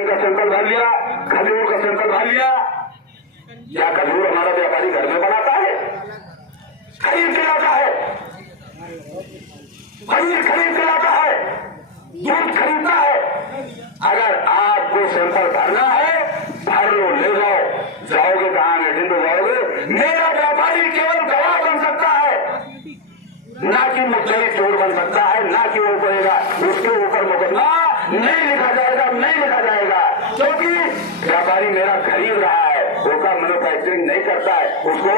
Soybean का sample भर लिया, खजूर का सैंपल भर लिया। क्या खजूर हमारा व्यापारी घर में बनाता है? खरीद के लाता है, पनीर खरीद के लाता है, दूध खरीदता है। अगर आपको सैंपल भरना है, भर लो, ले जाओ। जाओगे कहां? मीटिंग तो जाओगे। मेरा व्यापारी केवल गवाह बन सकता है, ना कि मुद्दई चोर बन सकता है, ना कि वो कहेगा उसके ऊपर मुकदमा नहीं लिखा जाएगा, नहीं लिखा जाएगा, क्योंकि व्यापारी मेरा खरीद रहा है, उसका मैन्युफैक्चरिंग नहीं करता है, उसको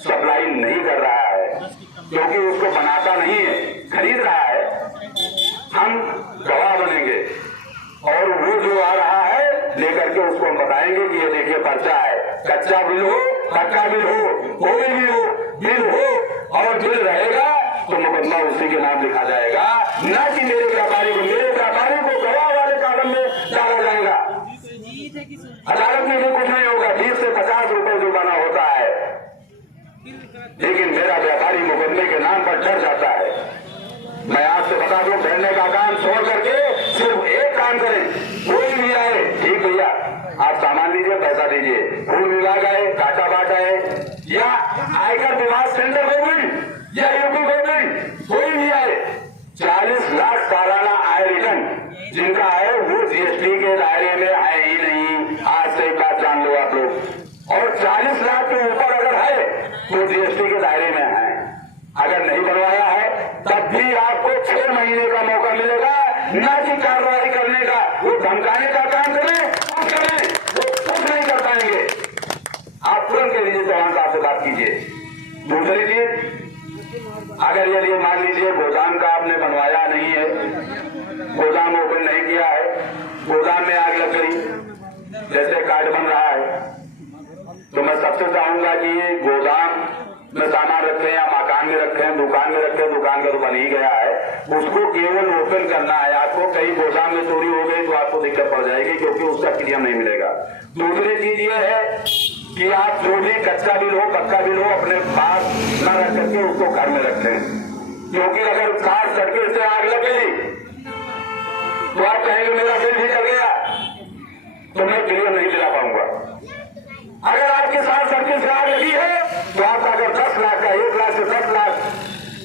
सप्लाई नहीं कर रहा है, क्योंकि उसको बनाता नहीं है, खरीद रहा है। हम गवाह बनेंगे और वो जो आ रहा है लेकर के उसको हम बताएंगे कि ये देखिए पर्चा है, कच्चा बिल हो, पक्का बिल हो, कोई भी हो, बिल हो और बिल रहेगा तो मुकदमा उसी के नाम लिखा जाएगा, ना कि मेरे व्यापारी को गवाह वाले कालम में डाला जाएगा। अदालत में भी कुछ नहीं होगा, 20 से 50 रुपए जुर्माना होता है, लेकिन मेरा व्यापारी मुकदमे के नाम पर डर जाता है। मैं आपसे बता दूं, डरने का काम छोड़ करके सिर्फ एक काम करें। कोई भी आए, ठीक भैया आप सामान दीजिए, पैसा दीजिए, फूल विभाग आए, काटा बाट आए, या आयकर विभाग, सेंट्रल गवर्नमेंट या यूपी गवर्नमेंट, कोई भी आए, 40 लाख सालाना आय रिटर्न जिनका है वो जीएसटी के दायरे में है ही नहीं। आज से एक बात जान लो आप लोग। और 40 लाख के ऊपर अगर है तो जीएसटी के दायरे में है। अगर नहीं बनवाया है तब भी आपको 6 महीने का मौका मिलेगा, न कि कार्रवाई करने का। वो धमकाने का काम करें, वो कुछ नहीं कर पाएंगे। आप तुरंत कह दीजिए, चौहान साहब से बात कीजिए। दूसरी चीज, अगर यदि मान लीजिए गोदाम का आपने बनवाया नहीं है, गोदाम ओपन नहीं किया है, गोदाम में आग लग गई, जैसे कार्ड बन रहा है, तो मैं सबसे चाहूंगा कि ये गोदाम में सामान रखे या मकान में रखे, दुकान में रखे, दुकान का तो बन ही गया है, उसको केवल ओपन करना है। आपको कहीं गोदाम में चोरी हो गई तो आपको दिक्कत पड़ जाएगी, क्योंकि उसका क्रिया नहीं मिलेगा। दूसरी चीज ये है कि आप जो भी कच्चा बिल हो, पक्का बिल हो, अपने पास न रख करके उसको घर में रखें, क्योंकि अगर शॉर्ट सर्किट से आग लग गई तो आप कहेंगे मेरा बिल भी चल गया, तो मैं क्लियर नहीं दिला पाऊंगा। अगर आपके शॉर्ट सर्किट से आग लगी है तो आपका अगर 10 लाख का, 1 लाख से 10 लाख,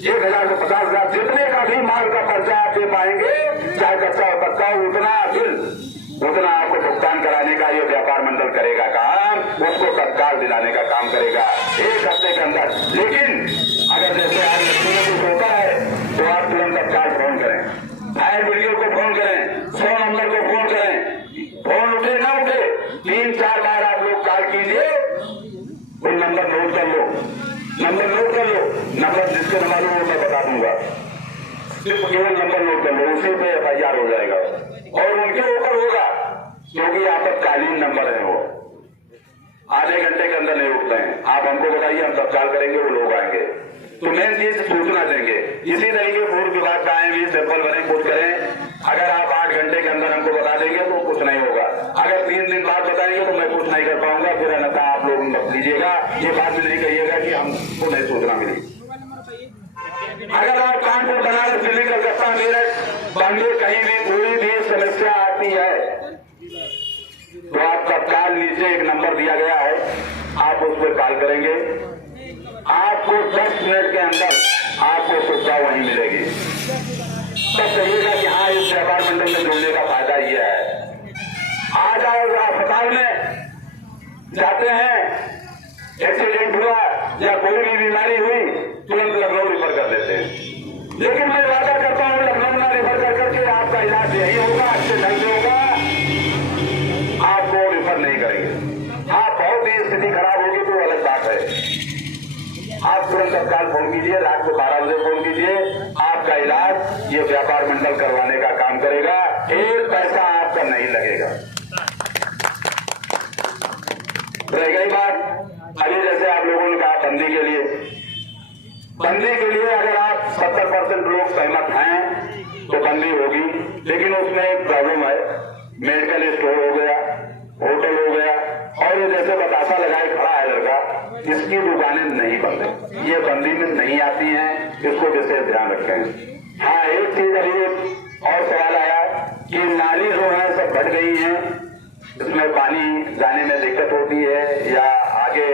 1000 से 50 लाख, जितने का भी माल का पर्चा आप दे पाएंगे, चाहे कच्चा हो पक्का, उतना आपको भुगतान कराने का ये व्यापार मंडल करेगा काम, उसको तत्काल दिलाने का काम करेगा 1 हफ्ते के अंदर। लेकिन अगर जैसे आज लक्ष्मी में कुछ होता है तो आप तुरंत तत्काल फोन करें, फायर ब्रिगेड को फोन करें, 100 नंबर को फोन करें, फोन उठे ना उठे 3-4 बार आप लोग कॉल कीजिए। कोई नंबर नोट कर लो, नंबर जिसके नंबर हो मैं बता दूंगा, सिर्फ केवल नंबर नोट कर लो, उसी पे FIR हो जाएगा और उनके ऊपर होगा, क्योंकि आपातकालीन नंबर है, वो आधे घंटे के अंदर नहीं उठते हैं। आप हमको बताइए, हम तत्काल करेंगे, वो लोग आएंगे। तो मेन चीज सूचना देंगे। इसी तरीके पूर्व विभाग का आए भी सैंपल बने, कुछ करें। अगर आप 8 घंटे के अंदर हमको बता देंगे तो कुछ नहीं होगा। अगर 3 दिन बाद बताएंगे तो मैं कुछ नहीं कर पाऊंगा, फिर अन्यथा आप लोग मत लीजिएगा, ये बात भी नहीं कहिएगा कि हमको नहीं सूचना मिली। अगर आप कानपुर, बनारस, दिल्ली, कलकत्ता, मेरठ, बॉम्बे, कहीं भी कोई भी समस्या आती है तो आप तत्काल नीचे एक नंबर दिया गया है, आप उस पर कॉल करेंगे, आपको 10 मिनट के अंदर आपको सुविधा वहीं मिलेगी। तब कहिएगा कि हाँ, इस व्यापार मंडल में जुड़ने का फायदा ये है। आज आओ, अस्पताल में जाते हैं, एक्सीडेंट हुआ या कोई भी बीमारी हुई, तुरंत लखनऊ रेफर कर देते हैं। लेकिन मैं वादा करता हूँ, लखनऊ ना रेफर कर करके आपका इलाज यही होगा, अच्छे ढंग से होगा, आपको रेफर नहीं करेंगे। हाँ, बहुत ही स्थिति खराब होगी तो अलग बात है। आप तुरंत तत्काल फोन कीजिए, रात को 12 बजे फोन कीजिए, आपका इलाज ये व्यापार मंडल करवाने का काम करेगा, 1 पैसा आपका नहीं लगेगा। रह गई बात अभी जैसे आप लोगों ने कहा बंदी के लिए अगर आप 70% लोग सहमत हैं तो बंदी होगी, लेकिन उसमें एक प्रॉब्लम है, मेडिकल स्टोर हो गया, होटल हो गया, और ये जैसे बतासा लगाए खड़ा है लड़का, इसकी दुकानें नहीं बंद है, ये बंदी में नहीं आती हैं, इसको विशेष ध्यान रखें। हाँ, एक चीज अभी और सवाल आया कि नाली जो है सब फट गई है, इसमें पानी जाने में दिक्कत होती है या आगे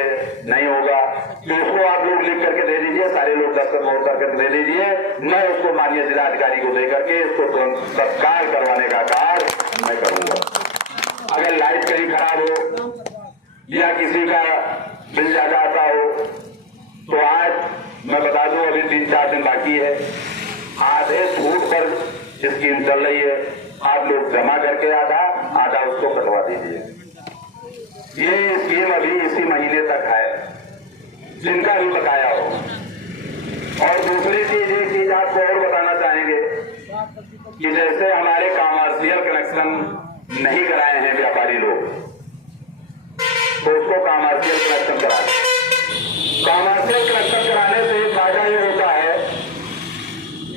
नहीं होगा, तो इसको आप लोग लिख करके दे दीजिए, सारे लोग दस्तखत मोहर करके दे दीजिए। मैं उसको माननीय जिलाधिकारी को दे करके इसको तत्काल करवाने का कार्य मैं करूंगा। अगर लाइट कहीं खराब हो या किसी का बिल ज्यादा आता हो तो आज मैं बता दूं अभी 3-4 दिन बाकी है, आधे छूट पर स्कीम चल रही है, आप लोग जमा करके आधा उसको कटवा दीजिए। ये स्कीम अभी इसी महीने तक है, जिनका भी बकाया हो। और दूसरी चीज, एक चीज आपको और बताना चाहेंगे कि जैसे हमारे कॉमर्शियल कनेक्शन नहीं कराए हैं व्यापारी लोग, तो उसको कॉमर्शियल कनेक्शन कराए। कॉमर्शियल कनेक्शन कराने से एक फायदा ये होता है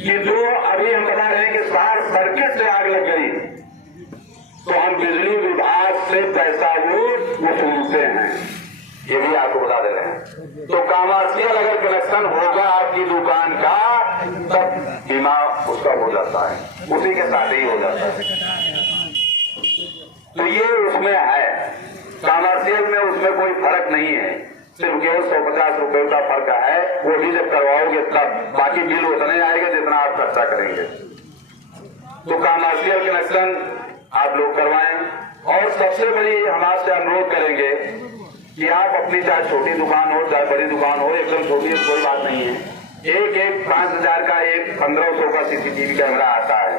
कि जो अभी हम बता रहे हैं कि शॉर्ट सर्किट से आग लग गई तो हम बिजली विभाग से पैसा वो वसूलते हैं, ये भी आपको बता दे रहे हैं। तो कॉमर्शियल अगर कनेक्शन होगा आपकी दुकान का तब बीमा उसका हो जाता है, उसी के साथ ही हो जाता है। तो ये उसमें है, कॉमर्शियल में उसमें कोई फर्क नहीं है, सिर्फ केवल 150 रुपए का फर्क है। वो भी जब करवाओगे तब बाकी बिल उतने आएगा जितना आप खर्चा करेंगे। तो कॉमर्शियल कनेक्शन आप लोग करवाएं। और सबसे बड़ी हम आपसे अनुरोध करेंगे कि आप अपनी चाहे छोटी दुकान हो चाहे बड़ी दुकान हो, एकदम छोटी कोई बात नहीं है, एक 5,000 का एक 1,500 का सीसीटीवी कैमरा आता है।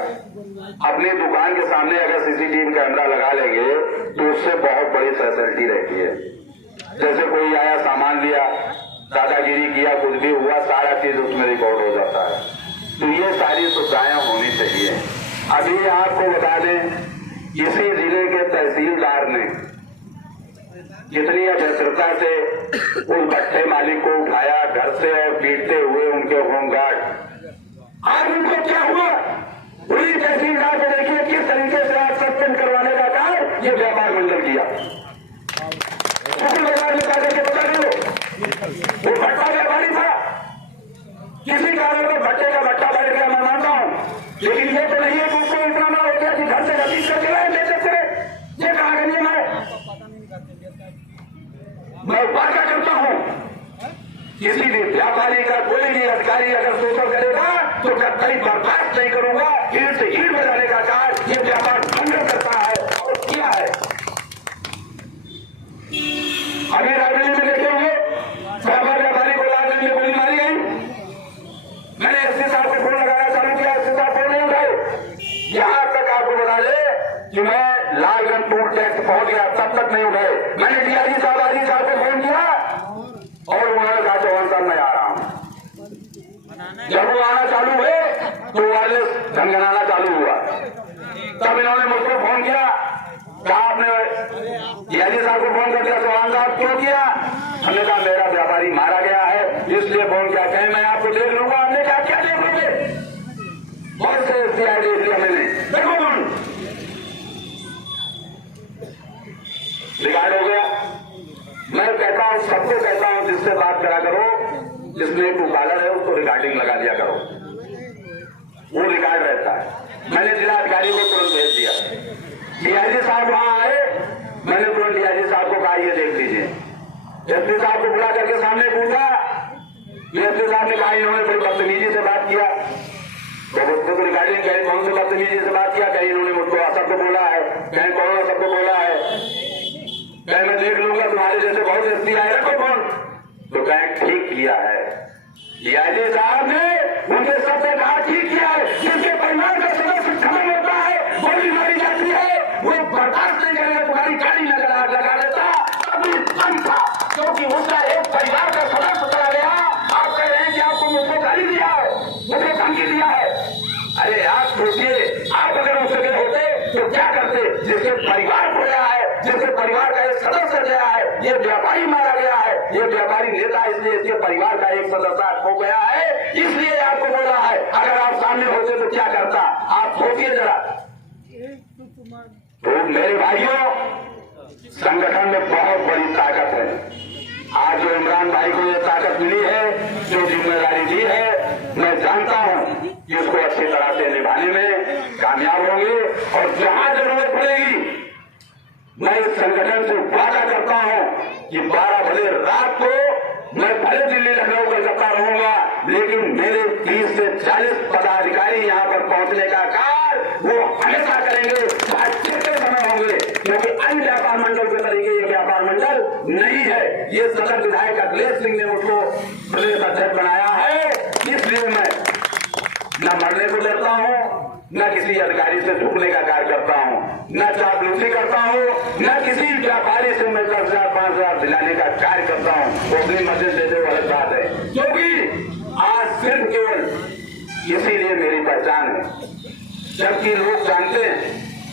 अपनी दुकान के सामने अगर सीसीटीवी कैमरा लगा लेंगे तो उससे बहुत बड़ी फैसिलिटी रहती है। जैसे कोई आया, सामान लिया, दादागिरी किया, कुछ भी हुआ, सारा चीज उसमें रिकॉर्ड हो जाता है। तो ये सारी सुविधाएं होनी चाहिए। अभी आपको बता दें, इसी जिले के तहसीलदार ने कितनी अभद्रता से उस भट्टे मालिक को उठाया घर से और पीटते हुए उनके होमगार्ड, आज उनको क्या हुआ? पूरी तहसीलदार को देखिए किस तरीके से आज सस्पेंड करवाने का कार्य ये व्यापार मंडल किया। वो भट्टा व्यापारी था, किसी कारण में भट्टे का भट्टा बैठ गया, मैं मानता हूं, लेकिन ये तो नहीं है कि उसको इतना ना हो गया कि घर से रसीद करके लाए ले सकते। ये कहां का नियम है? मैं वादा करता हूं किसी भी व्यापारी का कोई भी अधिकारी अगर शोषण करेगा तो मैं कहीं बर्दाश्त नहीं करूंगा। ईट से ईट बजाने का कार्य ये व्यापार मंडल करता है और किया है। अभी रायबरेली में देखे होंगे, व्यापारी को लाल में गोली मारी गई। मैंने एसपी साहब को फोन लगाना चालू किया, एसपी साहब फोन नहीं उठाए। यहां तक आपको बता दे कि मैं लालगंज टूल टैक्स पहुंच गया, तब तक नहीं उठाए। मैंने डीआईजी साहब आदि साहब को फोन किया और उन्होंने कहा चौहान साहब मैं आ रहा हूं। जब वो आना चालू हुए तो वायरलेस झनझनाना चालू हुआ। तब इन्होंने मुझको फोन किया, कहा आपने डीआईजी साहब को फोन कर दिया, चौहान साहब क्यों किया? हमने कहा मेरा व्यापारी मारा गया है इसलिए फोन किया। कहें मैं आपको देख लूंगा। हमने कहा क्या देख लोगे? बहुत से एफआईआर देख लिया मैंने, देखो कौन रिकॉर्ड हो गया। मैं कहता हूं, सबको कहता हूं, जिससे बात करा करो, जिसमें टू कॉलर है उसको रिकॉर्डिंग लगा दिया करो, वो रिकॉर्ड रहता है। मैंने जिलाधिकारी को तुरंत भेज दिया। डीआईजी साहब वहां आए, मैंने तुरंत डीआईजी साहब को कहा ये देख लीजिए। एसपी साहब को बुला करके सामने पूछा, एसपी साहब ने कहा इन्होंने बड़ी बदतमीजी से बात किया। तो उसको रिकॉर्डिंग कहीं कौन सी बदतमीजी से बात किया, कहीं इन्होंने मुझको असभ्य बोला है, कहीं कौन असभ्य बोला है, कहीं मैं देख लूंगा तुम्हारे जैसे बहुत एसपी आए, रखो कौन। तो कहीं ठीक किया है डीआईजी साहब ने, उनके शब्द ने कहा ठीक किया है। जिसके परिवार का सदस्य खत्म होता है, गोली मारी जाती है, वो बर्दाश्त नहीं करेगा, तुम्हारी गाड़ी लगा देता, तब भी कम था, क्योंकि उसका एक परिवार का सदस्य चला गया। आप कह रहे हैं कि आपको मुझको गाली दिया है, मुझको धमकी दिया है। अरे आप सोचिए, आप अगर उस जगह होते तो क्या करते? जिसके परिवार को गया है, जिसके परिवार का एक सदस्य गया है, ये व्यापारी मारा गया है, ये व्यापारी नेता, इसलिए इसके परिवार का एक सदस्य खो गया है, इसलिए आपको बोला है। अगर आप सामने होते तो क्या करता? आप सोचिए जरा। तो मेरे भाइयों, संगठन में बहुत बड़ी ताकत है। आज जो इमरान भाई को ये ताकत मिली है, जो जिम्मेदारी दी है, मैं जानता हूं कि उसको अच्छी तरह से निभाने में कामयाब होंगे। और जहां जरूरत पड़ेगी मैं संगठन से वादा करता हूं कि 12 बजे रात को मैं भले दिल्ली लखनऊ कलकत्ता रहूंगा, लेकिन मेरे 30 से 40 पदाधिकारी यहाँ पर पहुंचने का कार्य वो हमेशा करेंगे, चाहे कितने समय होंगे, क्योंकि अन्य व्यापार मंडल के तरीके ये व्यापार मंडल नहीं है। ये सदर विधायक अखिलेश सिंह ने उसको प्रदेश अध्यक्ष बनाया है, इसलिए मैं न मरने को डरता हूं, न किसी अधिकारी से झुकने का कार्य करता हूं, न चापलूसी करता हूं, न किसी व्यापारी से मैं 10,000 5,000 दिलाने का कार्य करता हूं। वो अपनी मदद देते हुए अलग बात है, क्योंकि आज सिर्फ केवल इसीलिए मेरी पहचान है, जबकि लोग जानते हैं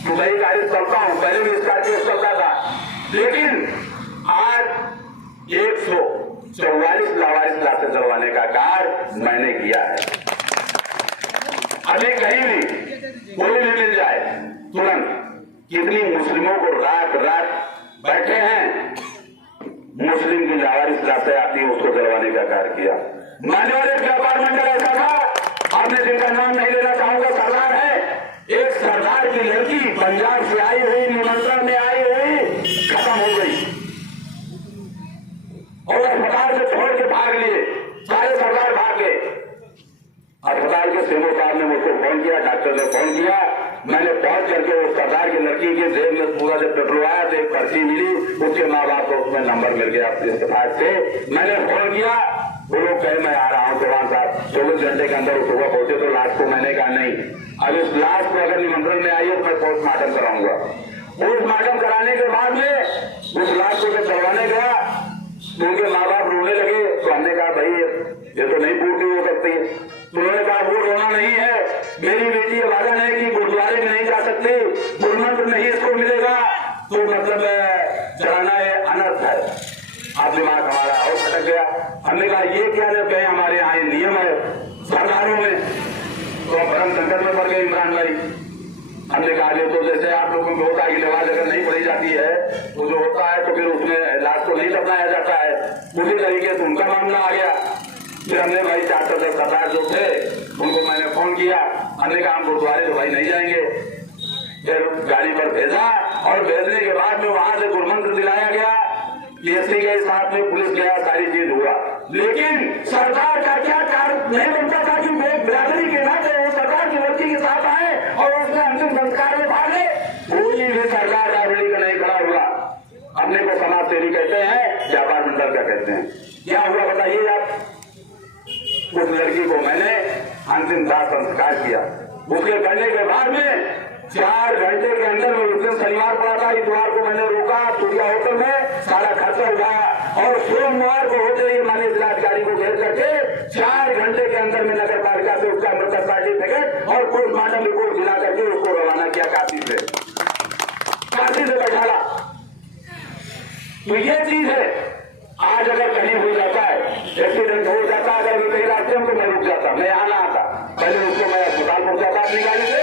कि मैं गाड़ी चलता हूं, पहले भी स्कॉर्पियो चलता था, लेकिन आज 144 लावारिस लाशें चलवाने का कार्य मैंने किया है। अभी कहीं भी कोई भी मिल जाए तुरंत, कितनी मुस्लिमों को रात रात बैठे हैं, मुस्लिम की लावारिस लाशें आती है, उसको जलवाने का कार्य किया। मान्यवर एक व्यापार मंडल ऐसा था, आपने जिनका नाम नहीं लेना चाहूंगा, सरदार है, एक सरदार की लड़की पंजाब से आई हुई, निमंत्रण में आई हुई, खत्म हो गई और अस्पताल से छोड़ के भाग लिए, सारे सरदार भाग गए। अस्पताल के सीएमओ साहब ने मुझको फोन किया, डॉक्टर ने फोन किया, मैंने पहुंच करके उस सरदार की लड़की के जेब में पूरा जब पेट्रोल आया तो एक पर्ची मिली, उसके माँ बाप को उसमें नंबर मिल गया इस्तेफाक से। मैंने फोन किया, वो लोग कहे मैं आ रहा हूँ चौहान साहब, 24 घंटे के अंदर सुबह पहुंचे, तो लाश को मैंने कहा नहीं, अब इस लाश को अगर निमंत्रण में आई है तो मैं पोस्टमार्टम कराऊंगा। पोस्टमार्टम कराने के बाद में उस लाश को जब करवाने गया तो उनके माँ बाप रोने लगे, तो हमने कहा भाई ये तो नहीं पूर्ति हो सकती। तो उन्होंने कहा वो रोना नहीं है, मेरी बेटी वादा है कि गुरुद्वारे में नहीं जा सकती, गुरुमंत्र नहीं इसको मिलेगा, तो मतलब चलाना ये अनर्थ है। आप दिमाग हमारा और खटक गया। हमने कहा ये क्या कहे, हमारे यहाँ नियम है सरदारों में, तो भ्रम संकट में पड़ गए इमरान भाई। हमने कहा तो जैसे आप लोगों को होता है कि नमाज अगर नहीं पढ़ी जाती है तो जो होता है तो फिर उसमें लाश को नहीं दफनाया जाता है, उसी तरीके से उनका मामला आ गया। फिर हमने भाई 410 सरदार जो थे उनको मैंने फोन किया, हमने कहा हम गुरुद्वारे तो भाई नहीं जाएंगे। फिर गाड़ी पर भेजा और भेजने के बाद में वहां से गुरुमंत्र दिलाया गया, पीएससी के साथ में पुलिस गया, सारी चीज हुआ, लेकिन सरकार का क्या कार्य नहीं बनता था कि बिरादरी के नाते वो सरकार की लड़की के साथ आए और उसने अंतिम संस्कार में भाग ले। कोई भी सरकार राजनीति का नहीं खड़ा हुआ। अपने को समाज सेवी कहते हैं, व्यापार मंडल का कहते हैं। क्या हुआ बताइए आप। उस लड़की को मैंने अंतिम दाह संस्कार किया, उसके करने के बाद में 4 घंटे के अंदर में, उस दिन शनिवार पड़ा था, इतवार को मैंने रोका सूर्या होटल में, सारा खर्चा उठाया और सोमवार को होते ही माननीय जिलाधिकारी को भेज करके 4 घंटे के अंदर में नगर पालिका से उसका मृतक सर्टिफिकेट और पोस्टमार्टम रिपोर्ट दिला करके उसको रवाना किया काशी से बैठाला। तो ये चीज है, आज अगर कहीं हो जाता है, एक्सीडेंट हो जाता है, अगर कहीं रास्ते में तो मैं रुक जाता, मैं यहाँ ना आता, पहले उसको मैं अस्पताल पहुंचाता अपनी गाड़ी से,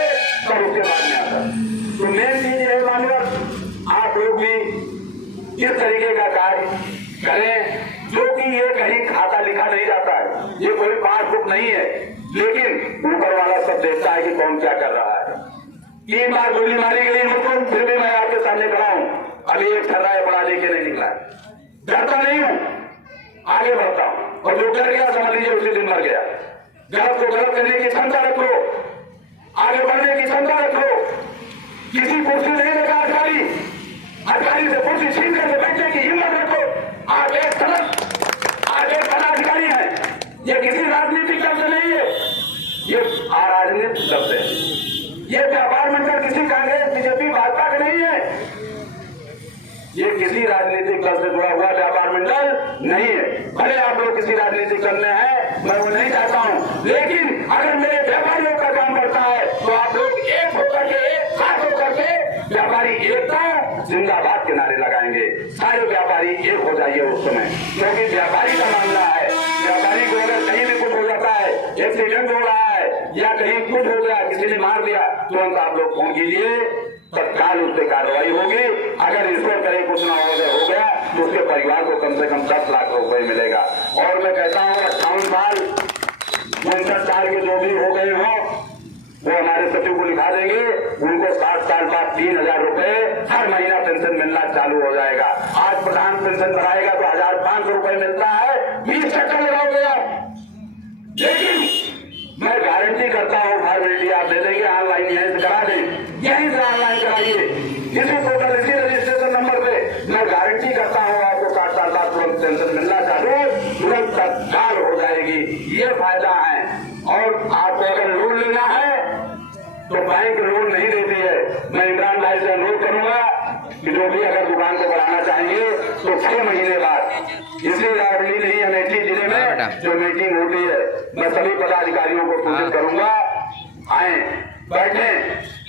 तब उसके बाद में आता। तो मेन चीज ये मानव आप लोग भी इस तरीके का कार्य करें, जो कि ये कहीं खाता लिखा नहीं जाता है, ये कोई पासबुक नहीं है, लेकिन ऊपर वाला सब देखता है कि कौन क्या कर रहा है। 3 बार गोली मारी गई मुझको, फिर भी मैं आपके सामने खड़ा हूं, अभी एक थर्रा है पढ़ा लेके नहीं निकला है, डरता नहीं हूं, आगे बढ़ता हूं, और जो डर गया समझ लीजिए उसी दिन मर गया। गलत को गलत करने की क्षमता रखो, आगे बढ़ने की क्षमता रखो। किसी कुर्सी नहीं रखा अधिकारी से कुर्सी छीन करके बैठने की हिम्मत रखो। आप एक पदाधिकारी है, ये किसी राजनीतिक दल से नहीं है, ये अराजनीतिक दल से, ये व्यापार मंडल किसी कांग्रेस बीजेपी भाजपा का नहीं है, ये किसी राजनीतिक दल से जुड़ा हुआ व्यापार मंडल नहीं है। भले आप लोग किसी राजनीतिक दल में है, मैं वो नहीं चाहता हूं, लेकिन अगर मेरे व्यापारियों का काम करता है तो आप लोग एक होकर के, एक साथ होकर के व्यापारी एकता जिंदाबाद के नारे लगाएंगे। सारे व्यापारी एक हो जाइए उस समय, क्योंकि व्यापारी का मामला है। व्यापारी को अगर कहीं भी कुछ हो जाता है, एक्सीडेंट हो रहा है या कहीं कुछ हो गया, किसी ने मार दिया, तुरंत आप लोग फोन कीजिए, तत्काल उस पर कार्रवाई होगी। अगर ईश्वर करे कुछ ना हो गया तो उसके परिवार को कम से कम 10 लाख रुपए मिलेगा। और मैं कहता हूँ 58 साल 59 साल के जो भी हो गए हो, वो हमारे सचिव को लिखा देंगे, उनको 7 साल बाद 3,000 रुपए हर महीना पेंशन मिलना चालू हो जाएगा। आज प्रधान पेंशन बढ़ाएगा तो 1,500 रुपए मिलता है, 20 चक्कर लगाओगे आप। लेकिन मैं गारंटी करता हूं फॉर्मेलिटी आप दे देंगे, ऑनलाइन यहीं से करा दें, यहीं से ऑनलाइन कराइए, इसी पोर्टल इसी रजिस्ट्रेशन नंबर पे मैं गारंटी करता हूं आपको 7 साल बाद तुरंत पेंशन मिलना चालू, तुरंत तत्काल हो जाएगी। ये फायदा है। और आपको अगर लोन लेना है तो बैंक लोन नहीं देती है। मैं इमरान भाई से अनुरोध करूंगा कि जो भी अगर दुकान को बढ़ाना चाहेंगे तो 6 महीने बाद इसी रावली नहीं अमेठी जिले में जो मीटिंग होती है, मैं सभी पदाधिकारियों को सूचित करूंगा, आए बैठे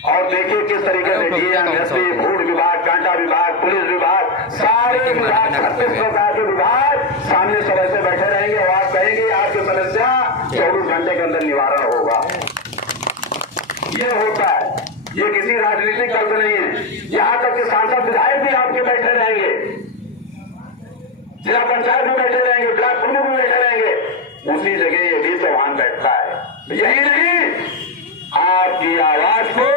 और देखिए किस तरीके से डीएमएसपी, फूड विभाग, कांटा विभाग, पुलिस विभाग, सारे विभाग, 36 प्रकार के विभाग सामने सब ऐसे बैठे रहेंगे और आप कहेंगे आपकी समस्या 24 घंटे के अंदर निवारण होगा। ये होता है, ये किसी राजनीतिक दल नहीं है। यहाँ तक कि सांसद विधायक भी आपके बैठे रहेंगे, जिला पंचायत भी बैठे रहेंगे, ब्लॉक प्रमुख भी बैठे रहेंगे, उसी जगह ये भी चौहान बैठता है। यही नहीं, आपकी आवाज को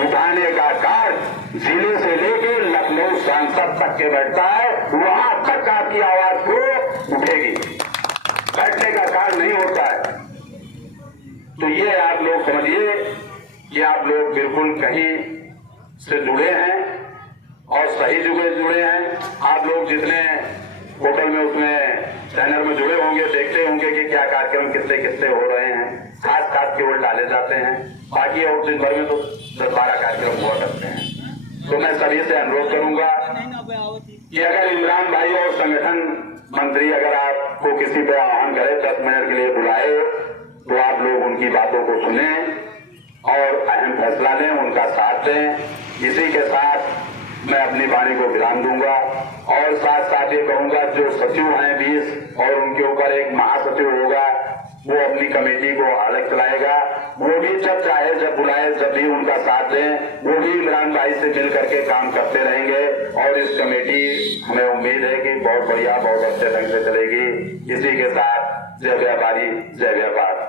उठाने का कार्य जिले से लेकर लखनऊ सांसद तक के बैठता है, वहां तक आपकी आवाज को उठेगी। बैठने का कार्य नहीं होता है। तो ये आप लोग समझिए कि आप लोग बिल्कुल कहीं से जुड़े हैं और सही जगह जुड़े हैं। आप लोग जितने होटल में उसमें चैनल में जुड़े होंगे, देखते होंगे कि क्या कार्यक्रम कितने कितने हो रहे हैं, खास खास केवल डाले जाते हैं, बाकी और दिन भर में तो 10-12 कार्यक्रम हुआ करते हैं। तो मैं सभी से अनुरोध करूंगा कि अगर इमरान भाई और संगठन मंत्री अगर आपको किसी पे आह्वान करे, 10 मिनट के लिए बुलाए, तो आप लोग उनकी बातों को सुने और अहम फैसला लें, उनका साथ दें। इसी के साथ मैं अपनी वाणी को विराम दूंगा और साथ साथ ये कहूंगा जो सचिव हैं 20 और उनके ऊपर एक महासचिव होगा, वो अपनी कमेटी को अलग चलाएगा। वो भी जब चाहे जब बुलाए जब भी उनका साथ दें, वो भी इमरान भाई से मिल करके काम करते रहेंगे और इस कमेटी हमें उम्मीद है कि बहुत बढ़िया, बहुत अच्छे ढंग से चलेगी। इसी के साथ जय व्यापारी, जय व्यापार।